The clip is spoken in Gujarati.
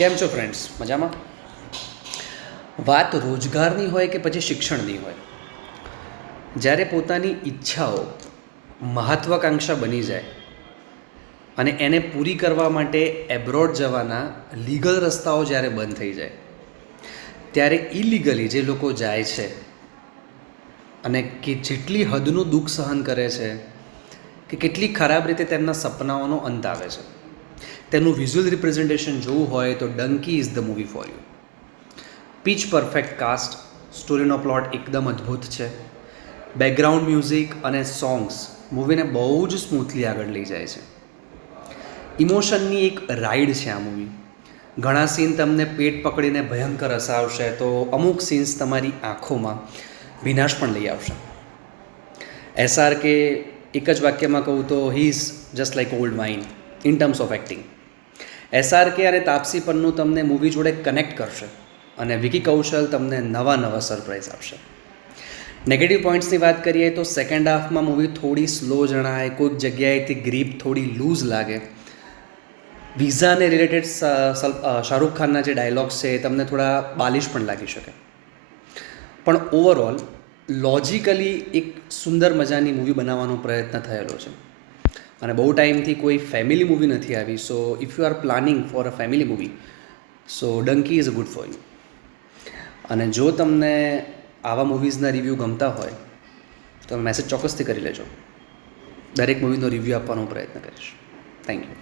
કેમ છો ફ્રેન્ડ્સ? મજામાં? વાત રોજગારની હોય કે પછી શિક્ષણની હોય, જ્યારે પોતાની ઈચ્છાઓ મહત્વાકાંક્ષા બની જાય અને એને પૂરી કરવા માટે એબ્રોડ જવાના લીગલ રસ્તાઓ જ્યારે બંધ થઈ જાય, ત્યારે ઇલીગલી જે લોકો જાય છે અને કે જેટલી હદનું દુઃખ સહન કરે છે કે કેટલી ખરાબ રીતે તેમના સપનાઓનો અંત આવે છે, તેનું વિઝ્યુઅલ રિપ્રેઝન્ટેશન જોવું હોય તો Dunki is the movie for you. Pitch perfect cast, સ્ટોરીનો પ્લોટ એકદમ અદ્ભુત છે, બેકગ્રાઉન્ડ મ્યુઝિક અને સોંગ્સ મૂવીને બહુ જ સ્મૂથલી આગળ લઈ જાય છે. ઇમોશનની એક રાઈડ છે આ મૂવી. ઘણા સીન તમને પેટ પકડીને ભયંકર હસાવશે તો અમુક સીન્સ તમારી આંખોમાં વિનાશ પણ લઈ આવશે. એસઆર કે એક જ વાક્યમાં કહું તો he is just like old wine in terms of acting. SRK અને તાપસી પન્નુ તમને મૂવી જોડે કનેક્ટ કરશે અને વિકી કૌશલ તમને નવા સરપ્રાઈઝ આપશે. નેગેટિવ પોઈન્ટ્સની વાત કરીએ તો સેકન્ડ હાફમાં મૂવી થોડી સ્લો જણાય, કોઈક જગ્યાએથી ગ્રીપ થોડી લૂઝ લાગે. વિઝાને રિલેટેડ શાહરૂખ ખાનના જે ડાયલોગ્સ છે એ તમને થોડા બાલિશ પણ લાગી શકે. પણ ઓવરઓલ લોજિકલી એક સુંદર મજાની મૂવી બનાવવાનો પ્રયત્ન થયેલો છે અને બહુ ટાઈમથી કોઈ ફેમિલી મૂવી નથી આવી. So if you are planning for a family movie, so Dunki is good for you. અને જો તમને આવા મૂવીઝના રિવ્યૂ ગમતા હોય તો મેસેજ ચોક્કસથી કરી લેજો. દરેક મૂવીનો રિવ્યૂ આપવાનો પ્રયત્ન કરીશ. Thank you.